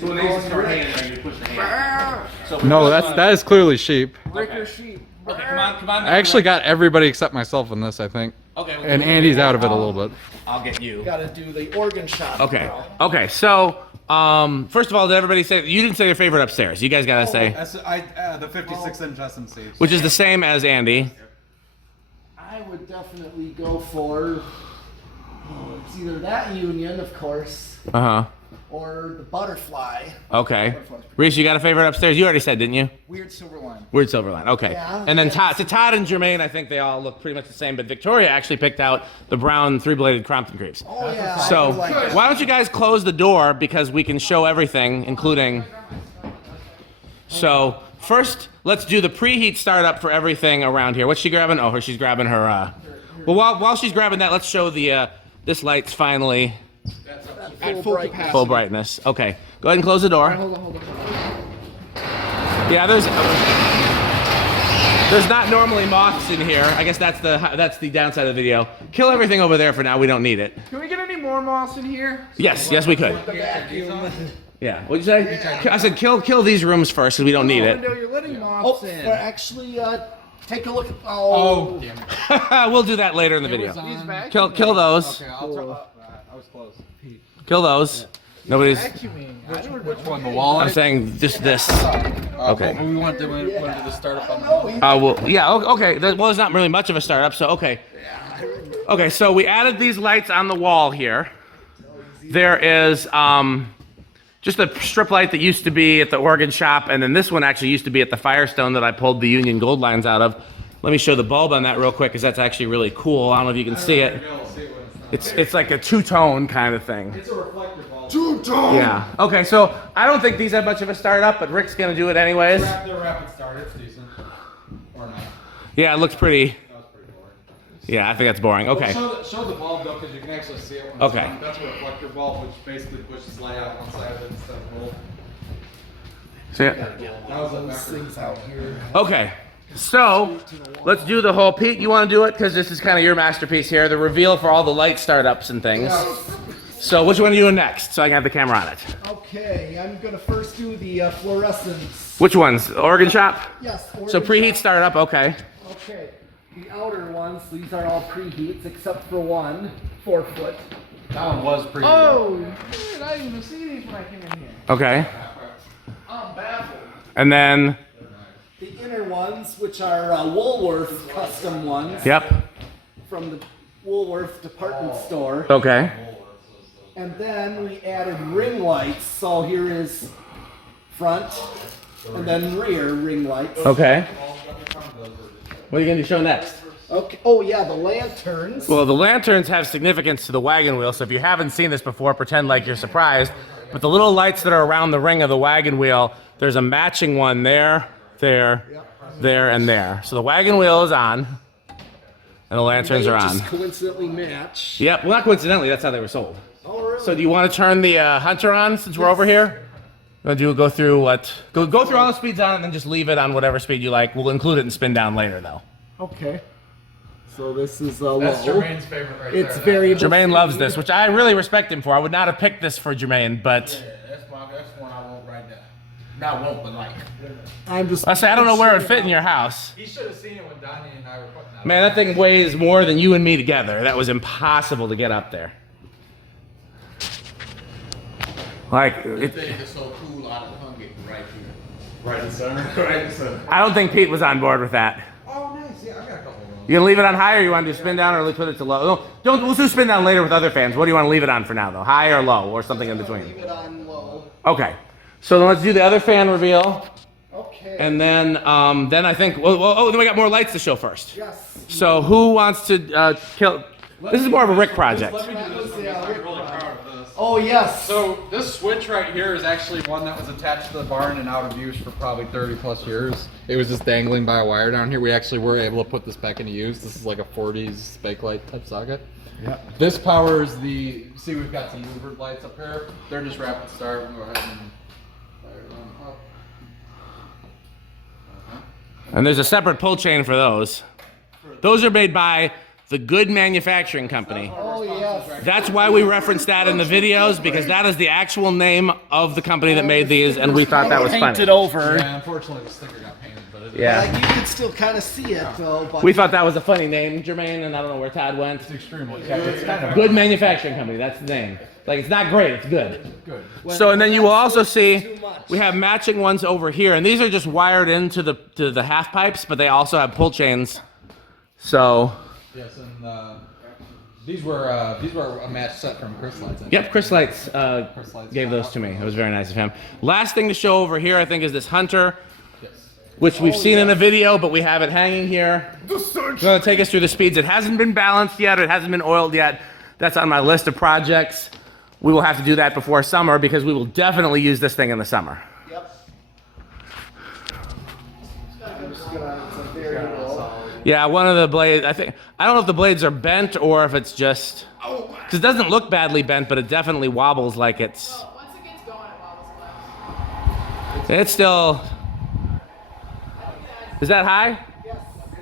when they start hanging there, you push the hand. No, that is clearly sheep. Breaker sheep. Okay, come on. I actually got everybody except myself in this, I think. Okay. And Andy's out of it a little bit. I'll get you. Gotta do the organ shop. Okay. now. Okay. So, first of all, did everybody say you didn't say your favorite upstairs? You guys gotta say, The 56-inch SMC. which is the same as Andy. I would definitely go for. It's either that union, of course, Uh huh. or the butterfly. Okay. Reese, you got a favorite upstairs? You already said, didn't you? Weird silver line. Weird Silverline. Okay. Yeah. And then Todd, and Jermaine, I think they all look pretty much the same, but Victoria actually picked out the brown 3-bladed Crompton creeps. Oh yeah. I So would like that. why don't you guys close the door because we can show everything, including. So first, let's do the preheat startup for everything around here. What's she grabbing? Oh, she's grabbing her. Well, while she's grabbing that, let's show the this light's finally At full capacity. full brightness. Okay, go ahead and close the door. Hold on. Yeah, there's not normally moths in here. I guess that's the downside of the video. Kill everything over there for now. We don't need it. Can we get any more moths in here? Yes, we could. The vacuum. Yeah. What'd you say? I said kill these rooms first because we don't need it. Window, you're letting Oh, moths in. but actually, take a look at. Oh, damn it. We'll do that later in the video. Use vacuum. Kill those. Okay, I'll try. I was close. Kill those. Nobody's. Vacuuming. Which one? The wall? I'm saying just this. Okay. We want to do the startup on Well, yeah. Okay. Well, there's not really much of a startup, so okay. Okay, so we added these lights on the wall here. There is just a strip light that used to be at the organ shop, and then this one actually used to be at the Firestone that I pulled the Union Gold lines out of. Let me show the bulb on that real quick, because that's actually really cool. I don't know if you can see it. It's like a two-tone kind of thing. It's a reflector bulb. Two-tone. Yeah. Okay, so I don't think these have much of a startup, but Rick's gonna do it anyways. They're rapid start. It's decent. Or not. Yeah, it looks pretty. That was pretty boring. Yeah, I think that's boring. Okay. Show the bulb though, because you can actually see it when it's Okay. on. That's a reflector bulb, which basically pushes light out one side of it instead of both. So, yeah. That was a Those things out here. Okay, so let's do the whole. Pete, you want to do it? Because this is kind of your masterpiece here, the reveal for all the light startups and things. So which one are you doing next? So I can have the camera on it. Okay, I'm gonna first do the fluorescence. Which ones? The organ shop? Yes. So organ preheat shop. startup, okay. Okay, the outer ones, these are all preheats except for one, 4 foot. That one was pretty Oh, dude, I didn't even see these when I came in here. Okay. I'm baffled. And then, The inner ones, which are Woolworth custom ones yep, from the Woolworth department store. okay. And then we added ring lights, so here is front and then rear ring lights. Okay. What are you gonna show next? Okay. Oh yeah, the lanterns. Well, the lanterns have significance to the wagon wheel, so if you haven't seen this before, pretend like you're surprised. But the little lights that are around the ring of the wagon wheel, there's a matching one there, there, and there. So the wagon wheel is on, and the lanterns They are just on. coincidentally match. Yep, well, not coincidentally, that's how they were sold. Oh really? So do you want to turn the Hunter on since we're over here? Go through what? Go through all the speeds on, and then just leave it on whatever speed you like. We'll include it in spin down later, though. Okay. So this is a That's low. Jermaine's favorite right It's there. very. Jermaine loves this, which I really respect him for. I would not have picked this for Jermaine, but That's one I want right there. Not won't, but like. I'm just. I say I don't know where it would fit in your house. He should have seen it when Donnie and I were putting that. Man, that thing weighs more than you and me together. That was impossible to get up there. Like, This thing is so cool, I hung it right here. Right in the center. Right in the center. I don't think Pete was on board with that. Oh, nice. Yeah, I got a couple of those. You gonna leave it on high, or you want to do spin down, or put it to low? No, don't. We'll do spin down later with other fans. What do you want to leave it on for now, though? High or low, or something in between? Leave it on low. Okay. So then let's do the other fan reveal, Okay. and then I think. Then we got more lights to show first. Yes. So who wants to kill? This is more of a Rick project. Let me do this. Yeah, I'm Rick really project. proud of this. Oh yes. So this switch right here is actually one that was attached to the barn and out of use for probably 30 plus years. It was just dangling by a wire down here. We actually were able to put this back into use. This is like a 40s bakelite type socket. Yep. This powers the, see we've got some louvered lights up here. They're just rapid start. We'll go ahead and fire them up. And there's a separate pull chain for those. Those are made by the Good Manufacturing Company. Oh yes. That's why we referenced that in the videos, because that is the actual name of the company that made these, and we thought that was Painted funny. over. Yeah, unfortunately the sticker got painted, but it Yeah. Like you can still kind of see it though. But We thought that was a funny name, Jermaine, and I don't know where Todd went. it's extremely, yeah, it's kind of Good Manufacturing Company, that's the name. Like, it's not great, it's good. good. So, and then you will also see we have matching ones over here, and these are just wired into the half pipes, but they also have pull chains. So, Yes, and these were a match set from Chris Lights. yep, Chris Lights gave those to me. It was very nice of him. Last thing to show over here, I think, is this Hunter, Yes. which we've seen in a video, but we have it hanging here. It's going to take us through the speeds. It hasn't been balanced yet. It hasn't been oiled yet. That's on my list of projects. We will have to do that before summer, because we will definitely use this thing in the summer. Yep. I'm just gonna. It's a very low. Yeah, one of the blades, I don't know if the blades are bent or if it's just, because it doesn't look badly bent, but it definitely wobbles like it's, Well, once it gets going, it wobbles less. it's still, is that high? It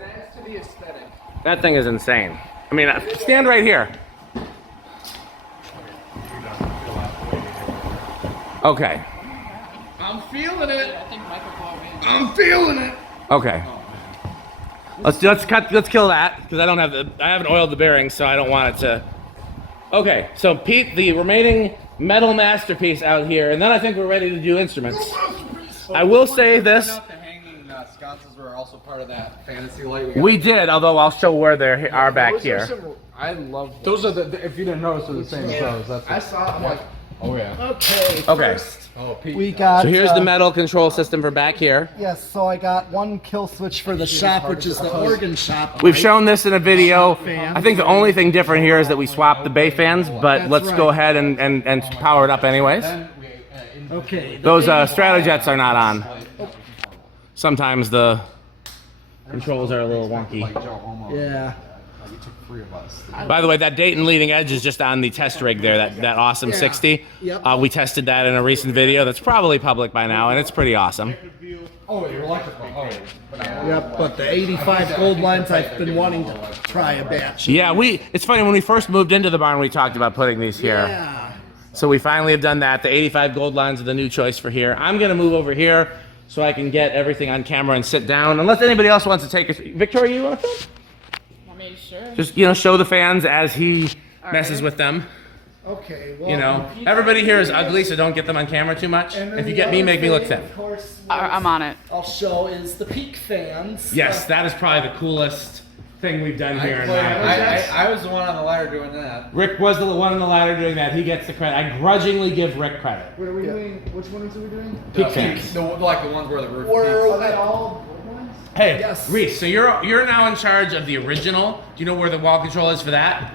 adds to the aesthetic. That thing is insane. I mean, stand right here. Okay, I'm feeling it. I think microphone means. I'm feeling it. okay. Let's kill that, because I haven't oiled the bearings, so I don't want it to. Okay, so Pete, the remaining metal masterpiece out here, and then I think we're ready to do instruments. I will say this. The hanging sconces were also part of that fantasy light. We did, although I'll show where they are back Those are here. some- I love Those are the, if you didn't notice, they're the same as those. That's I saw. I'm like, oh yeah. Okay. Okay. First, Oh, Pete. we got. So here's the metal control system for back here. Yes. So I got one kill switch for the shop, which is the organ shop. We've shown this in a video. I think the only thing different here is that we swapped the bay fans, but That's let's go right. ahead and power it up anyways. Then we, Okay. the Those 85 Stratojets are not on. Sometimes the controls are a little wonky. like Joe Homo. Yeah. You took 3 of us. By the way, that Dayton leading edge is just on the test rig there, that awesome 60. Yep. We tested that in a recent video that's probably public by now, and it's pretty awesome. Oh, you're electrical. Oh, but Yep. But the 85 gold lines, I've been wanting to try a batch. Yeah, it's funny, when we first moved into the barn, we talked about putting these here. Yeah. So we finally have done that. The 85 gold lines are the new choice for here. I'm gonna move over here so I can get everything on camera and sit down. Unless anybody else wants to take a, Victoria, you wanna film? Want me to sure? Just, show the fans as he messes with them. Okay. Well, Everybody here is ugly, so don't get them on camera too much. and then If you the get me, other make me look thing, thin. Of course, I'm on it. I'll show is the peak fans. Yes, that is probably the coolest thing we've done here. in my I was the one on the ladder doing that. Rick was the one on the ladder doing that. He gets the credit. I grudgingly give Rick credit. what are we doing? Which ones are we doing? Peak fans. Like the ones where the roof Or Are they all gold ones? Hey, Yes. Reese, so you're now in charge of the original. Do you know where the wall control is for that?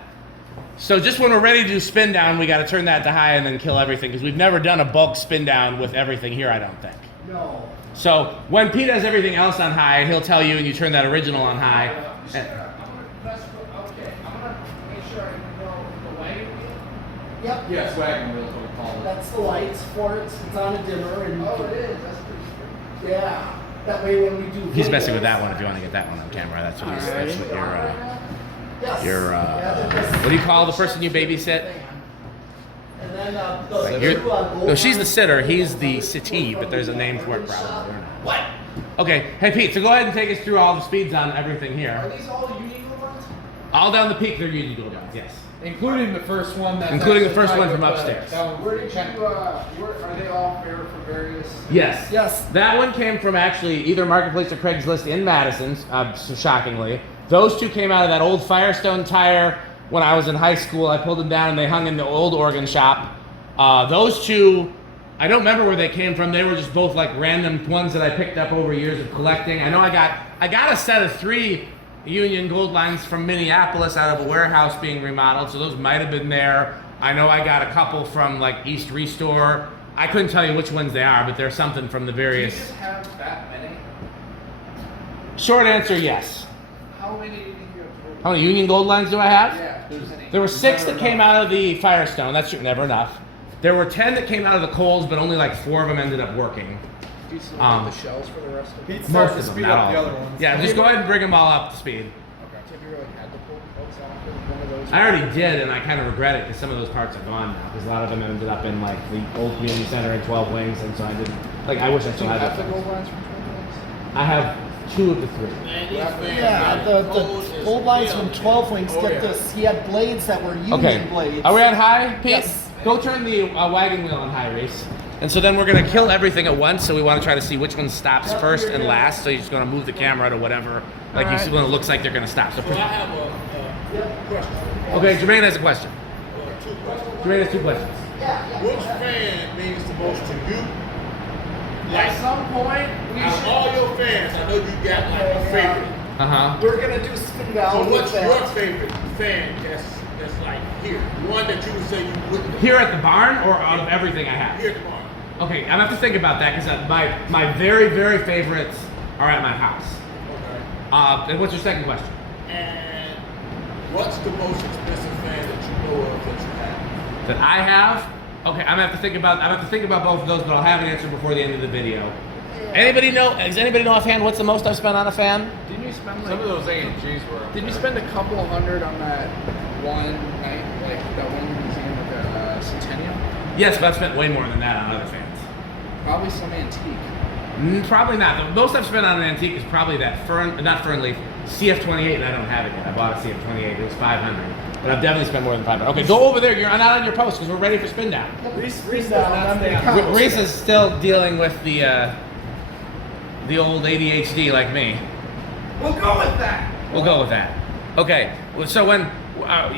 So just when we're ready to do spin down, we got to turn that to high and then kill everything, because we've never done a bulk spin down with everything here, I don't think. No. So when Pete has everything else on high, he'll tell you and you turn that original on high. Okay, I'm gonna make sure I know the wagon wheel. Yep. Yes, wagon wheel is what we call it. That's the lights for it. It's on a dimmer and. Oh, it is. That's pretty sweet. Yeah. That way when we do. He's messing videos- with that one if you want to get that one on camera. That's what you're Yes. Your Yeah, what do you call the person you babysit? And then Like, no, she's the sitter. He's the sittee, but there's a name for it probably. What? Okay, hey Pete. So go ahead and take us through all the speeds on everything Are here. these all Union ones? All down the peak, they're Union Gold ones. Yes. Including the first one. That's Including the actually first one tied from with upstairs. Where did you? Where are they all fair for various? Yes. Yes. That one came from actually either Marketplace or Craigslist in Madison, so shockingly. Those two came out of that old Firestone tire when I was in high school. I pulled them down and they hung in the old organ shop. Those two, I don't remember where they came from. They were just both like random ones that I picked up over years of collecting. I know I got a set of 3 Union Gold lines from Minneapolis out of a warehouse being remodeled, so those might have been there. I know I got a couple from like East Restore. I couldn't tell you which ones they are, but there's something from the Do you various. just have that many? Short answer, yes. How many do you think you have? How many Union Gold lines do I have? Yeah, there's any. There were 6 that came out of the Firestone. That's never enough. There were 10 that came out of the Coles, but only like 4 of them ended up working. Do you still um, have the shells for the rest of them? Pete's Most starting to of them, speed not up all the of other them. ones. Yeah, just go ahead and bring them all up to speed. Have you really had to pull those off of one of those? I already did, and I kind of regret it because some of those parts are gone now. Because a lot of them ended up in like the old community center and 12 wings, and so I didn't. Like, I wish I Do still you had have the those. gold lines from Twin I have 2 of the 3. Yeah, the gold lines from 12 Wings get this. He had blades that were Union Okay. blades. Are we on high, Pete? Yes. Go turn the wagon wheel on high, Reese. And so then we're gonna kill everything at once. So we want to try to see which one stops first and last. So you're just gonna move the camera to whatever, like you see when it looks like they're gonna stop. So I have a question. okay, Jermaine has a question. Two questions. Jermaine has 2 questions. Which fan means the most to you? At some point, we Out of should. all your fans, I know you got like a favorite. Uh huh. We're gonna do spin So down with what's your that. favorite fan that's like here? One that you would say you wouldn't Here at the barn or out of everything I have? here tomorrow. Okay, I'm gonna have to think about that because my very favorites are at my house. Okay. And what's your second question? And what's the most expensive fan that you know of that you have? That I have? Okay, I'm gonna have to think about both of those, but I'll have an answer before the end of the video. Anybody know? Does anybody know offhand what's the most I've spent on a fan? Didn't you spend like? Some of those A&Gs were. Didn't you spend a couple $100 on that one night, like that one museum with the Centennial? Yes, but I've spent way more than that on other fans. Probably some antique. Probably not. The most I've spent on an antique is probably that not fern leaf, CF28, and I don't have it yet. I bought a CF28. It was $500, but I've definitely spent more than $500. Okay, go over there. You're not on your post because we're ready for spin down. Spin down on the account. Reese is still dealing with the old ADHD like me. We'll go with that. We'll go with that. Okay. So when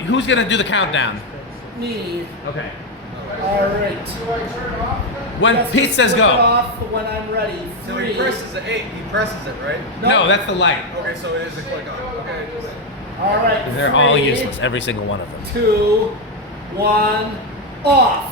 who's gonna do the countdown? Me. Okay. All right. Do I turn it off then? When Yes, Pete says flip it go. off when I'm ready. So he 3. presses it. He presses it, right? No, that's the light. Okay, so it is a click on. Okay. All right. They're all 3, useless, every single one of them. 2, 1, off.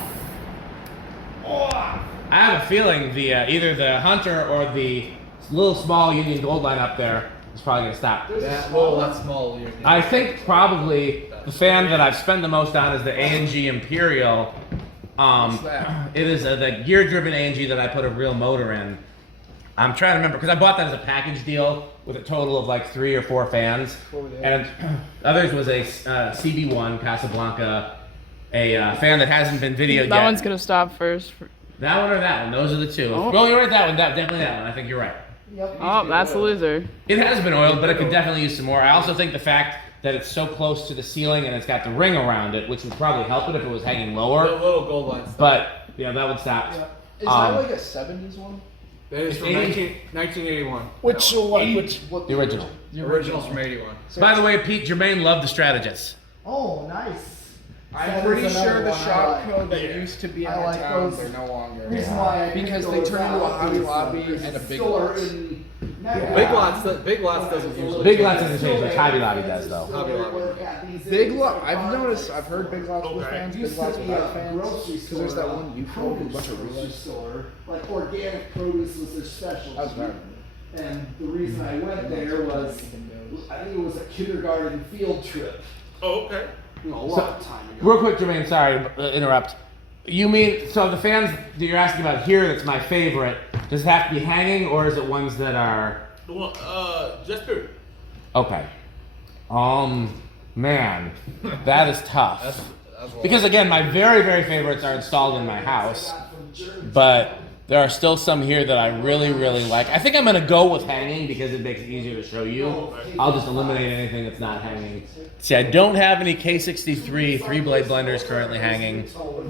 I have a feeling the either the Hunter or the little small Union Gold line up there is probably gonna stop. That's small. I think probably the fan that I've spent the most on is the A&G Imperial. What's that? It is the gear-driven A&G that I put a real motor in. I'm trying to remember because I bought that as a package deal with a total of like 3 or 4 fans, and others was a CB1 Casablanca, a fan that hasn't been videoed That yet. one's gonna stop first. That one or that one? Those are the 2. Oh. Well, you're right. That one. Definitely that one. I think you're right. Oh, that's the loser. It has been oiled, but it could definitely use some more. I also think the fact that it's so close to the ceiling and it's got the ring around it, which would probably help it if it was hanging lower. little gold lines. But yeah, that would stop. Is that Um, like a 70s one? That is from 1981. Which one? Which? What The original. The original's from 81. By the way, Pete, Jermaine loved the Strategist. Oh, nice. I'm That pretty is another sure the one I shop like. code that used to be in I the like town, those. they're no longer. Reason why I Because picked they those turned into a out Hobby is, Lobby there's and a Big store Lots. in- Big Lots doesn't usually. Big Lots doesn't change, but Hobby Lobby does though. Hobby Lobby. Big Lot, I've heard Big Lots with fans, Big Used Lots to be without a fans. grocery Because there's that store, one you told a bunch of grocery realize. store. Like organic produce was their specialty. That was bad. And the reason I went there was, I think it was a kindergarten field trip. Oh, okay. You know, a long time ago. Real quick, Jermaine, sorry to interrupt. You mean, so the fans that you're asking about here that's my favorite, does it have to be hanging or is it ones that are, The one, just period. okay. Man, that is tough. Because again, my very, very favorites are installed in my house, but there are still some here that I really, really like. I think I'm gonna go with hanging because it makes it easier to show you. I'll just eliminate anything that's not hanging. See, I don't have any K63 3-blade blenders currently hanging. For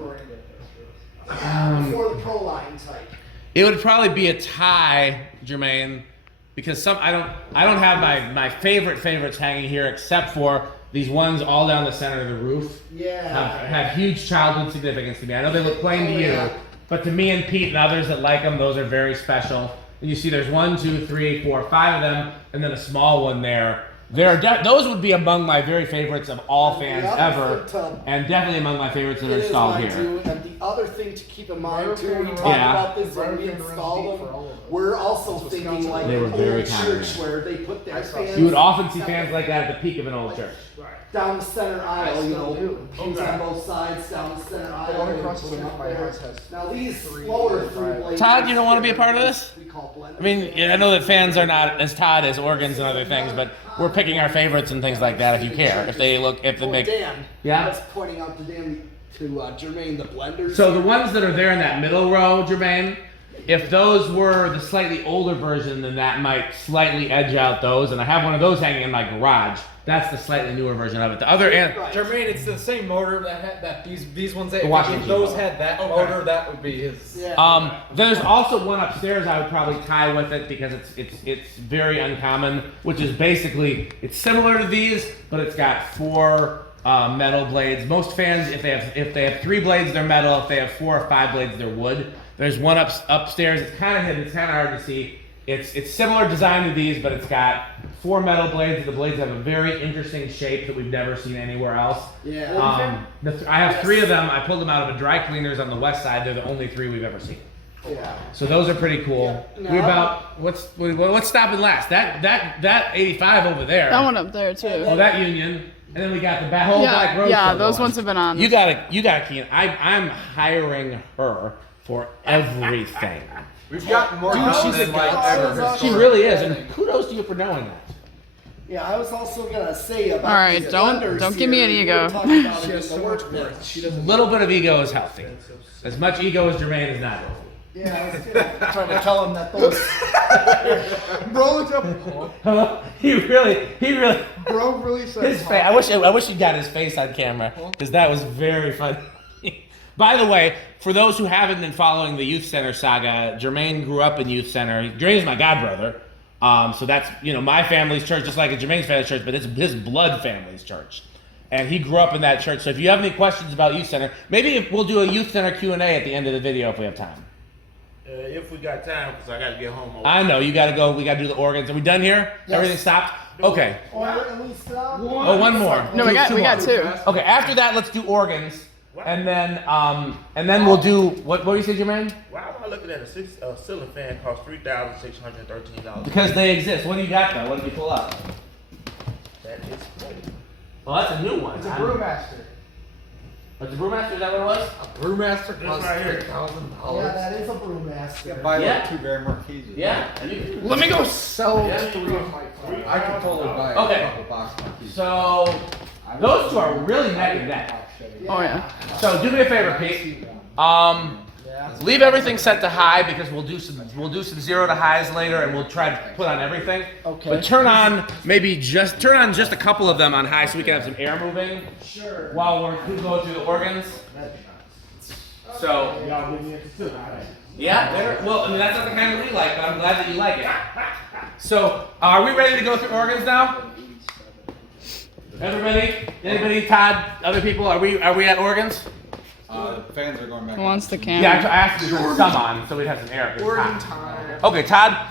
the Pro Line type. It would probably be a tie, Jermaine, because I don't have my favorites hanging here except for these ones all down the center of the roof. Yeah. Have huge childhood significance to me. I know they look plain to you, but to me and Pete and others that like them, those are very special. And you see there's 1, 2, 3, 4, 5 of them, and then a small one there. Those would be among my very favorites of all fans ever, and definitely among my favorites that are installed here. Too. And the other thing to keep in mind too, we talked about this when we installed them. We're also thinking like They were an very old common. church where they put their fans. You would often see fans like that at the peak of an old church. Down the center aisle, pins on both sides, down the center aisle. one across the street from my house has Now these lower 3-blade. Todd, you don't want to be a part of this? We call blenders. I mean, I know that fans are not as Todd as organs and other things, but we're picking our favorites and things like that. If you care, if they make. Dan, Yeah? I was pointing out to Dan, to Jermaine, the blenders. So the ones that are there in that middle row, Jermaine, if those were the slightly older version, then that might slightly edge out those. And I have one of those hanging in my garage. That's the slightly newer version of it. The other end. Jermaine, it's the same motor that these ones. If washing those machine had that motor, that would be his. Yeah. There's also one upstairs I would probably tie with it because it's very uncommon, which is basically it's similar to these, but it's got 4 metal blades. Most fans, if they have 3 blades, they're metal. If they have 4 or 5 blades, they're wood. There's one upstairs. It's kind of hidden. It's kind of hard to see. It's similar design to these, but it's got 4 metal blades. The blades have a very interesting shape that we've never seen anywhere else. Yeah. I have 3 of them. I pulled them out of a dry cleaners on the west side. They're the only 3 we've ever seen. Yeah. So those are pretty cool. Yeah. We about what's stopping last? That 85 over there. That one up there too. Oh, that Union. And then we got the whole Black Rose. Yeah, still those going. ones have been on. You got Keen. I'm hiring her for everything. We've gotten more she's than a like godsend. ever. She really is, and kudos to you for knowing that. Yeah, I was also gonna say about All right, these don't blenders give me here. an We ego. were talking about it in the workbench. A little bit of ego is healthy. As much ego as Jermaine is not healthy. Yeah, I was trying to tell him that those. Bro, it's up. he really. Bro really said His face. I wish you got his face on camera because that was very funny. By the way, for those who haven't been following the youth center saga, Jermaine grew up in youth center. Jermaine's my godbrother, so that's my family's church, just like Jermaine's family's church, but it's his blood family's church, and he grew up in that church. So if you have any questions about youth center, maybe we'll do a youth center Q&A at the end of the video if we have time. If we got time, because I got to get home. I know you got to go. We got to do the organs. Are we done here? Yes. Everything stopped. Okay. Or at least Oh, one more. No, we got 2. Okay, after that, let's do organs, and then we'll do what were you say, Jermaine? Why am I looking at a ceiling fan cost $3,613? Because they exist. What do you got though? What did you pull up? That is great. Well, that's a new one. It's a Brewmaster. It's a Brewmaster. Is that what it was? Brewmaster costs right here. $3,000. Yeah, that is a brewmaster. Buy Yeah. like 2 Barry Marquises. Yeah. Let me go sell Yeah. 3 of my cars. I could totally buy Okay. a couple box Marquises. So those 2 are really neck and neck. Oh yeah. So do me a favor, Pete. Leave everything set to high because we'll do some 0 to highs later, and we'll try to put on everything. Okay. But turn on just a couple of them on high so we can have some air moving. Sure. While we're going through the organs. So yeah, well, I mean that's not the kind that we like, but I'm glad that you like it. So are we ready to go through organs now? Everybody? Anybody? Todd? Other people? Are we at organs? Fans are going back. Who wants the Yeah, camera? I asked you to put some on so we'd have some air. Organ time. Okay, Todd,